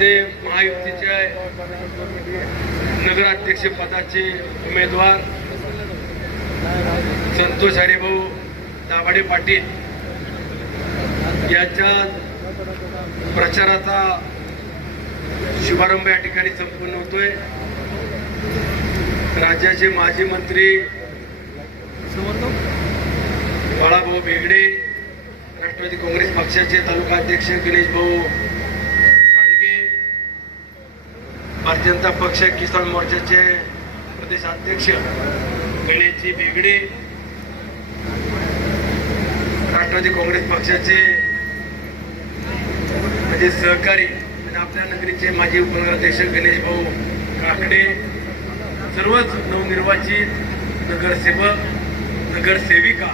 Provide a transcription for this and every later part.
मध्ये महायुतीच्या नगराध्यक्ष पदाचे उमेदवार संतोष हरिभाऊ दाभाडे पाटील यांच्या प्रचाराचा शुभारंभ या ठिकाणी संपन्न होतोय. राज्याचे माजी मंत्री बाळाभाऊ बेगडे राष्ट्रवादी काँग्रेस पक्षाचे तालुका अध्यक्ष गणेश भाऊ खांडगे भारतीय जनता पक्ष किसान मोर्चाचे प्रदेशाध्यक्ष गणेशजी बेगडे राष्ट्रवादी काँग्रेस पक्षाचे म्हणजे सहकारी आणि आपल्या नगरीचे माजी उपनगराध्यक्ष गणेश भाऊ काकडे सर्वच नवनिर्वाचित नगरसेवक नगरसेविका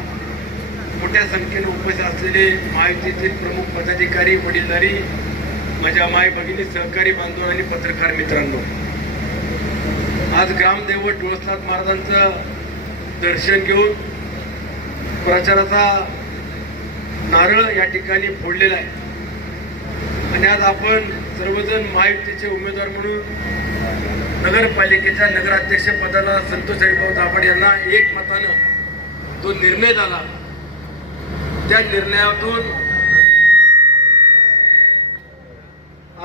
मोठ्या संख्येने उपस्थित असलेले महायुतीतील प्रमुख पदाधिकारी वडीलधारी माझ्या माय भगिनी सहकारी बांधव आणि पत्रकार मित्रांनो आज ग्रामदैवत तुळसनाथ महाराजांचं दर्शन घेऊन प्रचाराचा नारळ या ठिकाणी फोडलेला आहे. आणि आज आपण सर्वजण महायुतीचे उमेदवार म्हणून नगरपालिकेच्या नगराध्यक्ष पदाला संतोष हरिभाऊ दाभाड यांना एक मतानं तो निर्णय झाला त्या निर्णयातून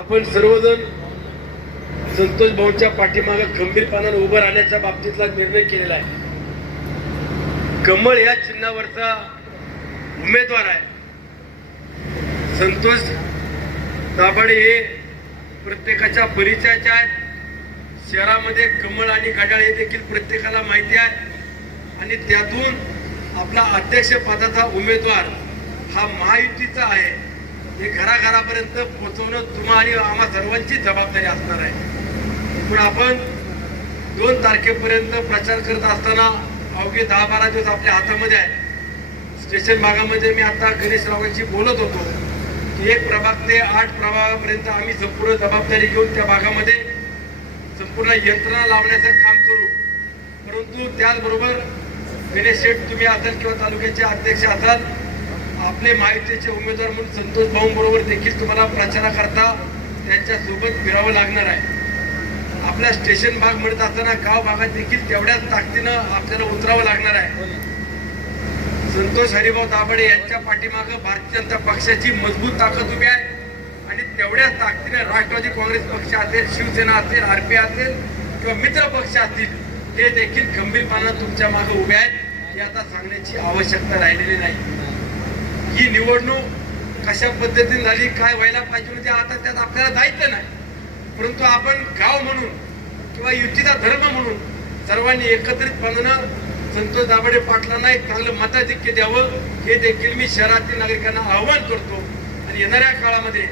आपण सर्वजण संतोष भाऊंच्या पाठीमागे खंबीरपणाने उभं राहण्याच्या बाबतीतला निर्णय केलेला आहे. कमळ या चिन्हावरचा उमेदवार आहे. संतोष दाभाडे हे प्रत्येकाच्या परिचयाचे आहेत. शहरामध्ये कमळ आणि घड्याळ हे देखील प्रत्येकाला माहिती आहे. आणि त्यातून आपला अध्यक्षपदाचा उमेदवार हा महायुतीचा आहे. हे घराघरापर्यंत पोचवणं तुम्हा आणि आम्हा सर्वांची जबाबदारी असणार आहे. पण आपण दोन तारखेपर्यंत प्रचार करत असताना अवघे दहा बारा दिवस आपल्या हातामध्ये आहे. स्टेशन भागामध्ये मी आता गणेश रावांशी बोलत होतो. की एक प्रभाग ते आठ प्रभागापर्यंत आम्ही संपूर्ण जबाबदारी घेऊन त्या भागामध्ये संपूर्ण यंत्रणा लावण्याचं काम करू. परंतु त्याचबरोबर गणेश शेठ तुम्ही असाल किंवा तालुक्याचे अध्यक्ष असाल आपले माहितीचे उमेदवार म्हणून संतोष भाऊंबरोबर देखील तुम्हाला प्रचाराकरता त्यांच्यासोबत फिरावं लागणार आहे. आपला स्टेशन भाग म्हणत असताना गाव भागात देखील तेवढ्याच ताकदीनं आपल्याला उतरावं लागणार आहे. संतोष हरिभाऊ दाभाडे यांच्या पाठीमागं भारतीय जनता पक्षाची मजबूत ताकद उभी आहे. आणि तेवढ्याच ताकदीने राष्ट्रवादी काँग्रेस पक्ष असेल शिवसेना असेल आरपी असेल किंवा मित्र पक्ष असतील हे देखील खंबीरपणा तुमच्या मागे उभे आहेत. हे आता सांगण्याची आवश्यकता राहिलेली नाही. ही निवडणूक कशा पद्धतीने झाली काय व्हायला पाहिजे म्हणजे आता त्यात आपल्याला दायित्व नाही. परंतु आपण गाव म्हणून किंवा युतीचा धर्म म्हणून सर्वांनी एकत्रितपणानं संतोष दाभाडे पाटलांना एक चांगलं मताधिक्य द्यावं हे देखील मी शहरातील नागरिकांना आव्हान करतो. आणि येणाऱ्या काळामध्ये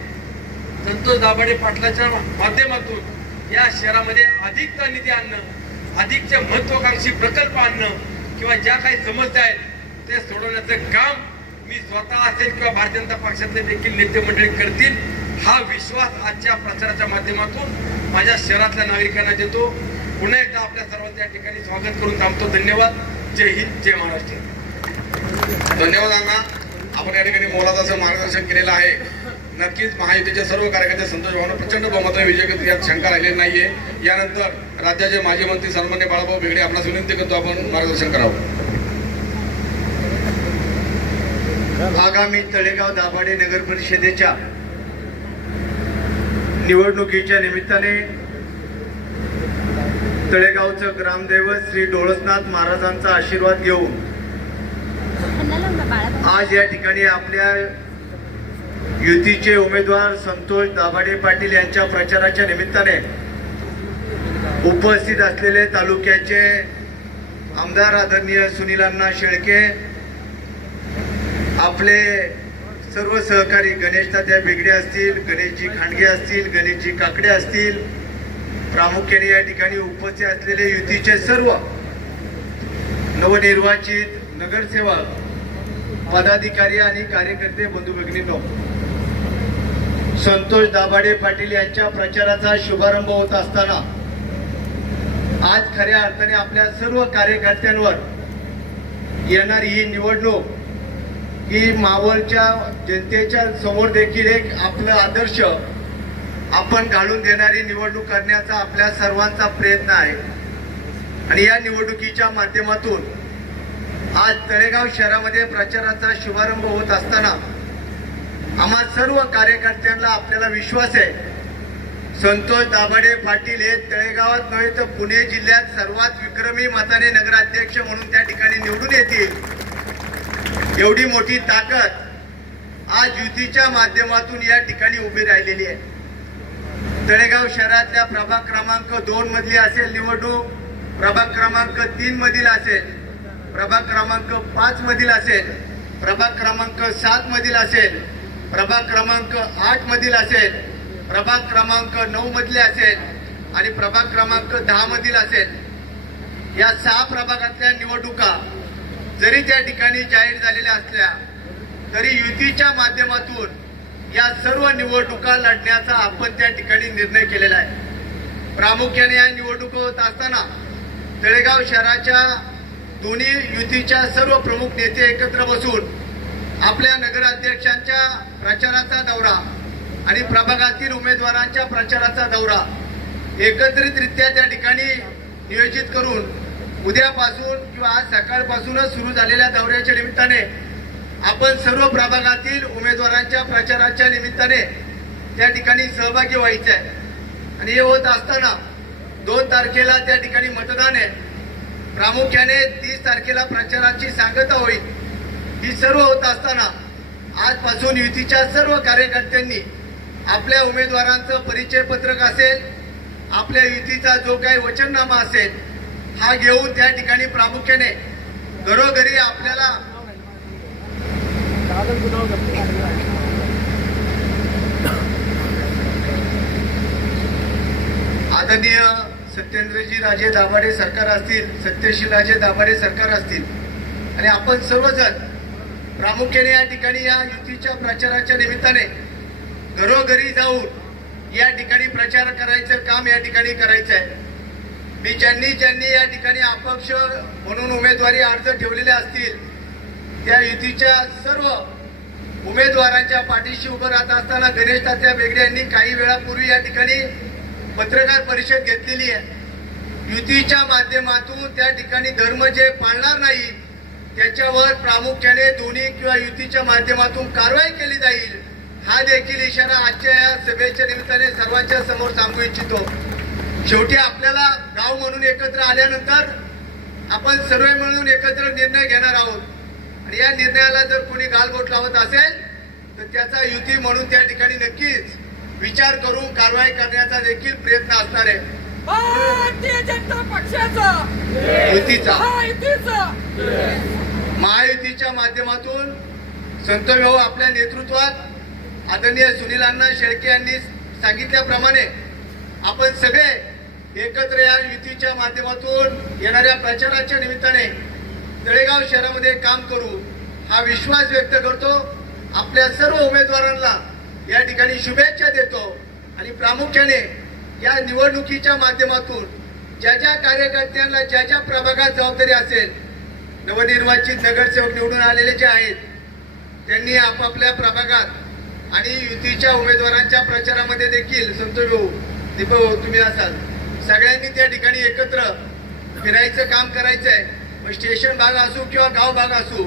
संतोष दाभाडे पाटलाच्या माध्यमातून या शहरामध्ये अधिकचा निधी आणणं अधिकच्या महत्वाकांक्षी प्रकल्प आणणं किंवा ज्या काही समस्या आहेत ते सोडवण्याचं काम मी स्वतः असेल किंवा भारतीय जनता पक्षातले देखील नेते मंडळी करतील हा विश्वास आजच्या प्रचाराच्या माध्यमातून माझ्या शहरातल्या नागरिकांना देतो. पुन्हा एकदा आपल्या सर्वांच्या ठिकाणी स्वागत करून थांबतो. धन्यवाद. जय हिंद जय महाराष्ट्र. धन्यवाद अण्णा. आपण या ठिकाणी मोलाचं असं मार्गदर्शन केलेलं आहे. नक्कीच महायुतीच्या सर्व कार्यकर्ते संतोष भावना प्रचंड बहुमताने विजय करतील यात शंका राहिलेली नाहीये. यानंतर राज्याचे माजी मंत्री सन्मान्य बाळाभाऊ बेगडे आपणास विनंती करतो आपण मार्गदर्शन करावं. आगामी तळेगाव दाभाडे नगर परिषदेच्या निवडणुकीच्या निमित्ताने तळेगावचं ग्रामदैवत श्री डोळसनाथ महाराजांचा आशीर्वाद घेऊन आज या ठिकाणी आपल्या युतीचे उमेदवार संतोष दाभाडे पाटील यांच्या प्रचाराच्या निमित्ताने उपस्थित असलेले तालुक्याचे आमदार आदरणीय सुनीलांना शेळके आपले सर्व सहकारी गणेश तात्या बेगडे असतील गणेशजी खांडगे असतील गणेशजी काकडे असतील प्रामुख्याने या ठिकाणी उपस्थित असलेले युतीचे सर्व नवनिर्वाचित नगरसेवक पदाधिकारी आणि कार्यकर्ते बंधू भगिनीनो संतोष दाभाडे पाटील यांच्या प्रचाराचा शुभारंभ होत असताना आज खऱ्या अर्थाने आपल्या सर्व कार्यकर्त्यांवर येणारी ही निवडणूक ही मावळच्या जनतेच्या समोर देखील एक आपलं आदर्श आपण घालून देणारी निवडणूक करण्याचा आपल्या सर्वांचा प्रयत्न आहे. आणि या निवडणुकीच्या माध्यमातून आज तळेगाव शहरामध्ये प्रचाराचा शुभारंभ होत असताना आम्हा सर्व कार्यकर्त्यांना आपल्याला विश्वास आहे. संतोष दाभाडे पाटील हे तळेगावात नव्हे तर पुणे जिल्ह्यात सर्वात विक्रमी मताने नगराध्यक्ष म्हणून त्या ठिकाणी निवडून येतील. एवढी मोठी ताकद आज युतीच्या माध्यमातून या ठिकाणी उभी राहिलेली आहे. तळेगाव शहरातल्या प्रभाग क्रमांक दोन मधली असेल निवडणूक प्रभाग क्रमांक तीन मधील असेल प्रभाग क्रमांक पाच मधील असेल प्रभाग क्रमांक सात मधील असेल प्रभाग क्रमांक आठ मधील असेल प्रभाग क्रमांक नऊ मधले असेल आणि प्रभाग क्रमांक दहा मधील असेल. या सहा प्रभागातल्या निवडणुका जरी त्या ठिकाणी जाहीर झालेल्या असल्या तरी युतीच्या माध्यमातून या सर्व निवडणुका लढण्याचा आपण त्या ठिकाणी निर्णय केलेला आहे. प्रामुख्याने या निवडणुका होत असताना तळेगाव शहराच्या दोन्ही युतीच्या सर्व प्रमुख नेते एकत्र बसून आपल्या नगराध्यक्षांच्या प्रचाराचा दौरा आणि प्रभागातील उमेदवारांच्या प्रचाराचा दौरा एकत्रितरित्या त्या ठिकाणी नियोजित करून उद्यापासून किंवा आज सकाळपासूनच सुरू झालेल्या दौऱ्याच्या निमित्ताने आपण सर्व प्रभागातील उमेदवारांच्या प्रचाराच्या निमित्ताने त्या ठिकाणी सहभागी व्हायचं आहे. आणि हे होत असताना दोन तारखेला त्या ठिकाणी मतदान आहे प्रामुख्याने तीस तारखेला प्रचाराची सांगता होईल. ही सर्व होत असताना आजपासून युतीच्या सर्व कार्यकर्त्यांनी आपल्या उमेदवारांचं परिचय पत्रक असेल आपल्या युतीचा जो काही वचननामा असेल हा घेऊन त्या ठिकाणी प्रामुख्याने. घरोघरी आपल्याला आदरणीय सत्येंद्रजी राजे दाभाडे सरकार असतील सत्यशील राजे दाभाडे सरकार असतील आणि आपण सर्वजण प्रामुख्याने या ठिकाणी या युतीच्या प्रचाराच्या निमित्ताने घरोघरी जाऊन या ठिकाणी प्रचार करायचं काम या ठिकाणी करायचं आहे. मी ज्यांनी ज्यांनी या ठिकाणी अपक्ष म्हणून उमेदवारी अर्ज ठेवलेले असतील त्या युतीच्या सर्व उमेदवारांच्या पाठीशी उभं राहत असताना गणेश तात्या बेगडे यांनी काही वेळापूर्वी या ठिकाणी पत्रकार परिषद घेतलेली आहे. युतीच्या माध्यमातून त्या ठिकाणी धर्म जे पाळणार नाही त्याच्यावर प्रामुख्याने दोन्ही किंवा युतीच्या माध्यमातून कारवाई केली जाईल हा देखील इशारा आजच्या या सभेच्या निमित्ताने सर्वांच्या समोर सांगू इच्छितो. शेवटी आपल्याला गाव म्हणून एकत्र आल्यानंतर आपण सर्व मिळून एकत्र निर्णय घेणार आहोत. आणि या निर्णयाला जर कोणी गालबोट लावत असेल तर त्याचा युती म्हणून त्या ठिकाणी नक्कीच विचार करून कारवाई करण्याचा देखील प्रयत्न असणार आहे. भारतीय जनता पक्षाचा. युतीचा. महायुतीचा. महायुतीच्या माध्यमातून संत भाऊ आपल्या नेतृत्वात आदरणीय सुनील अण्णा शेळके यांनी सांगितल्याप्रमाणे आपण सगळे एकत्र या युतीच्या माध्यमातून येणाऱ्या प्रचाराच्या निमित्ताने तळेगाव शहरामध्ये काम करू. हा विश्वास व्यक्त करतो. आपल्या सर्व उमेदवारांना या ठिकाणी शुभेच्छा देतो. आणि प्रामुख्याने या निवडणुकीच्या माध्यमातून ज्या ज्या कार्यकर्त्यांना ज्या ज्या प्रभागात जबाबदारी असेल नवनिर्वाचित नगरसेवक निवडून आलेले जे आहेत त्यांनी आपापल्या प्रभागात आणि युतीच्या उमेदवारांच्या प्रचारामध्ये देखील संतोष भाऊ दीपक भाऊ तुम्ही असाल. सगळ्यांनी त्या ठिकाणी एकत्र फिरायचं काम करायचं आहे मग स्टेशन भाग असू किंवा गाव भाग असू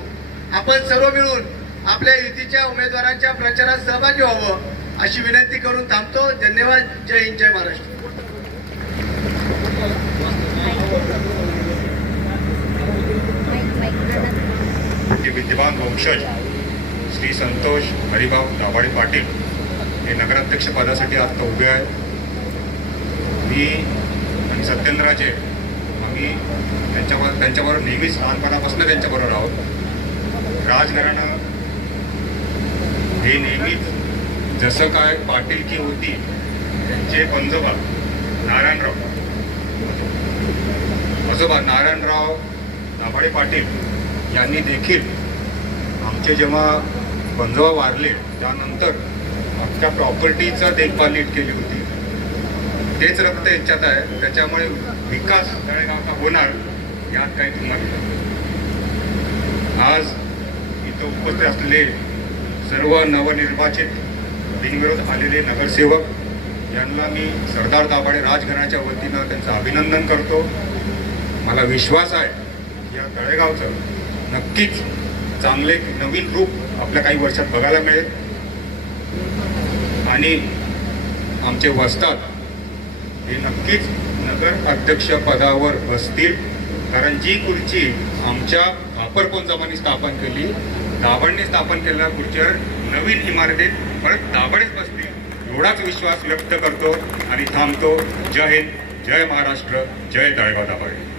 आपण सर्व मिळून आपल्या युतीच्या उमेदवारांच्या प्रचारात सहभागी व्हावं अशी विनंती करून थांबतो. धन्यवाद. जय हिंद जय महाराष्ट्र. विद्यमान वंशज श्री संतोष हरिभाऊ दाभाडे पाटील हे नगराध्यक्ष पदासाठी आता उभे आहे मी आणि सत्येंद्रराजे आम्ही त्यांच्यावर त्यांच्याबरोबर नेहमीच लहानपणापासून त्यांच्याबरोबर आहोत. राजघराणं हे नेहमीच जसं काय पाटीलकी होती त्यांचे पंजोबा नारायणराव. आजोबा नारायणराव दाभाडे पाटील यांनी देखील आमचे जेव्हा पंजोबा वारले त्यानंतर आमच्या प्रॉपर्टीचा देखभाल नीट केली होती. तेच रक्त यांच्यात आहे. त्याच्यामुळे विकास तळेगावचा होणार यात काही तुम्हाला आज इथं उपस्थित असलेले सर्व नवनिर्वाचित बिनविरोध आलेले नगरसेवक यांना मी सरदार दाभाडे राजघराण्याच्या वतीनं त्यांचं अभिनंदन करतो. मला विश्वास आहे या तळेगावचं नक्कीच चांगले नवीन रूप आपल्या काही वर्षात बघायला मिळेल. आणि आमचे वस्तात हे नक्कीच नगर अध्यक्ष पदावर बसतील. कारण जी खुर्ची आमच्या खापर स्थापन केली दाभाडने स्थापन केलेल्या खुर्चीवर नवीन इमारतीत परत दाभडेच बसतील. एवढाच विश्वास व्यक्त करतो आणि थांबतो. जय हिंद जय महाराष्ट्र जय तळेगाव दाभाडे.